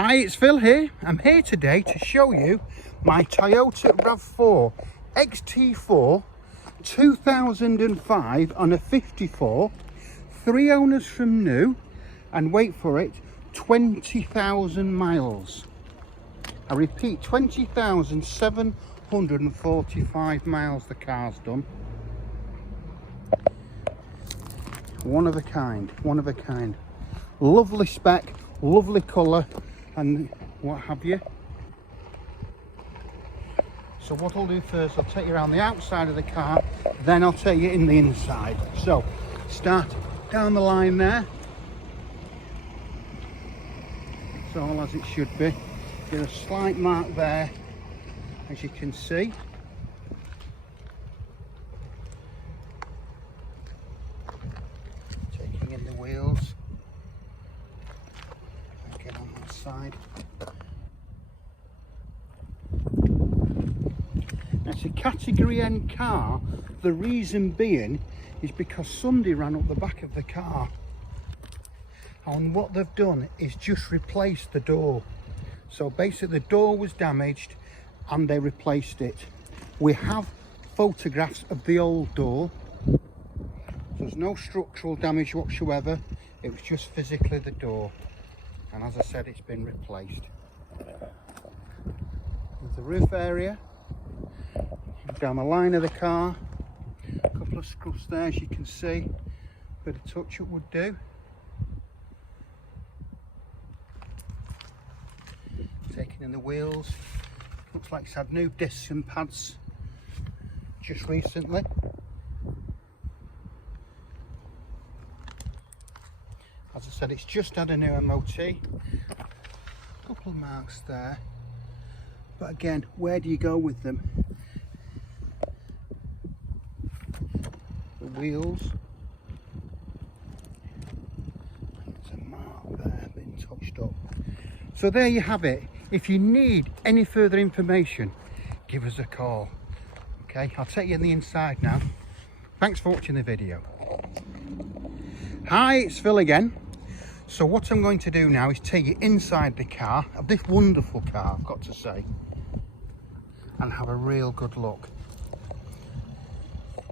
Hi, it's Phil here. I'm here today to show you my Toyota RAV4 XT4 2005 on a 54, 3 owners from new, and wait for it, 20,000 miles. I repeat, 20,745 miles the car's done. One of a kind, one of a kind. Lovely spec, lovely colour and what have you. So what I'll do first, I'll take you around the outside of the car, then I'll take you in the inside. So start down the line there. It's all as it should be. There's a slight mark there, as you can see. Taking in the wheels. Get on that side. It's a category N car. The reason being is because somebody ran up the back of the car, and what they've done is just replaced the door. So basically the door was damaged and they replaced it. We have photographs of the old door. There's no structural damage whatsoever. It was just physically the door. And as I said, it's been replaced. There's the roof area. Down the line of the car. A couple of scuffs there, as you can see. Bit of touch up would do. Taking in the wheels. Looks like it's had new discs and pads just recently. As I said, it's just had a new MOT. A couple of marks there. But again, where do you go with them? The wheels. There's a mark there being touched up. So there you have it. If you need any further information, give us a call. Okay, I'll take you in the inside now. Thanks for watching the video. Hi, it's Phil again. So what I'm going to do now is take you inside the car, of this wonderful car, I've got to say, and have a real good look.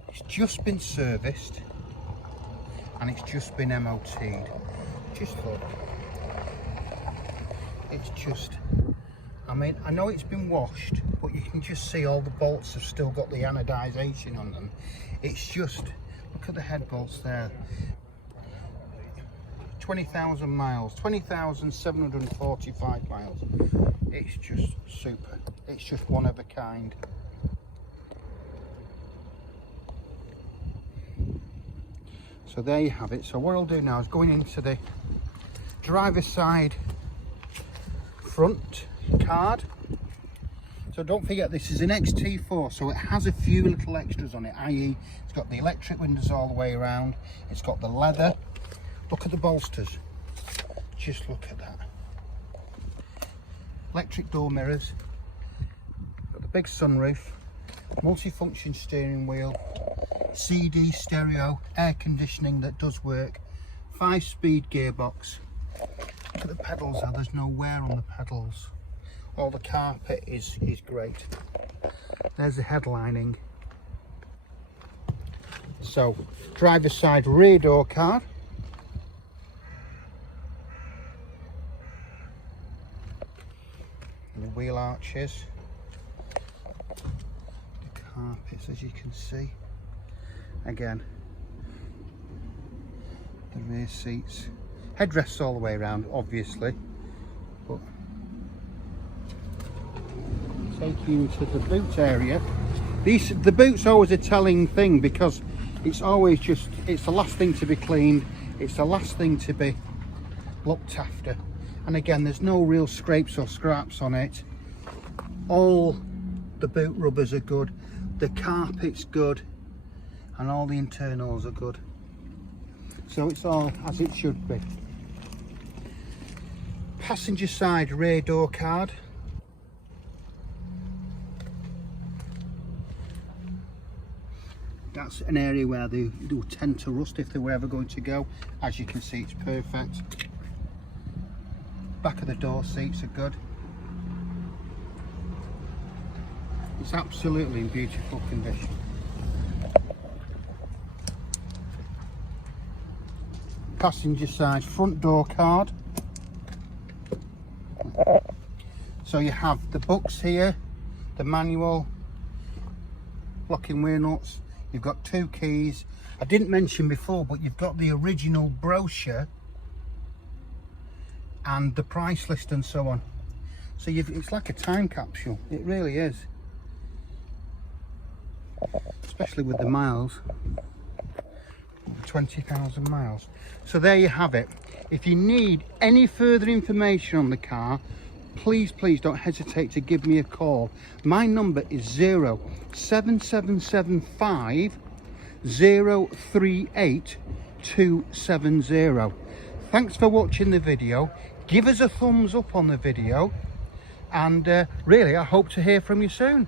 It's just been serviced and it's just been MOT'd. Just look. It's just, I mean, I know it's been washed, but you can just see all the bolts have still got the anodization on them. It's just, look at the head bolts there. 20,000 miles, 20,745 miles. It's just super. It's just one of a kind. So there you have it. So what I'll do now is going into the driver's side front card. So don't forget, this is an XT4, so it has a few little extras on it, i.e. it's got the electric windows all the way around, it's got the leather. Look at the bolsters, just look at that. Electric door mirrors, got the big sunroof, multi-function steering wheel, CD stereo, air conditioning that does work, 5-speed gearbox. Look at the pedals now, there's no wear on the pedals. All the carpet is great. There's the headlining. So, driver's side rear door card. And the wheel arches. The carpets, as you can see. Again, the rear seats. Headrests all the way around, obviously, but take you into the boot area. The boot's always a telling thing because it's always just, it's the last thing to be cleaned, it's the last thing to be looked after. And again, there's no real scrapes or scraps on it. All the boot rubbers are good, the carpet's good, and all the internals are good. So it's all as it should be. Passenger side rear door card. That's an area where they do tend to rust if they were ever going to go. As you can see, it's perfect. Back of the door seats are good. It's absolutely in beautiful condition. Passenger side front door card. So you have the books here, the manual, locking wheel nuts. You've got 2 keys. I didn't mention before, but you've got the original brochure and the price list and so on. So it's like a time capsule. It really is. Especially with the miles. 20,000 miles. So there you have it. If you need any further information on the car, please don't hesitate to give me a call. My number is 07775 038 270. Thanks for watching the video. Give us a thumbs up on the video, and really I hope to hear from you soon.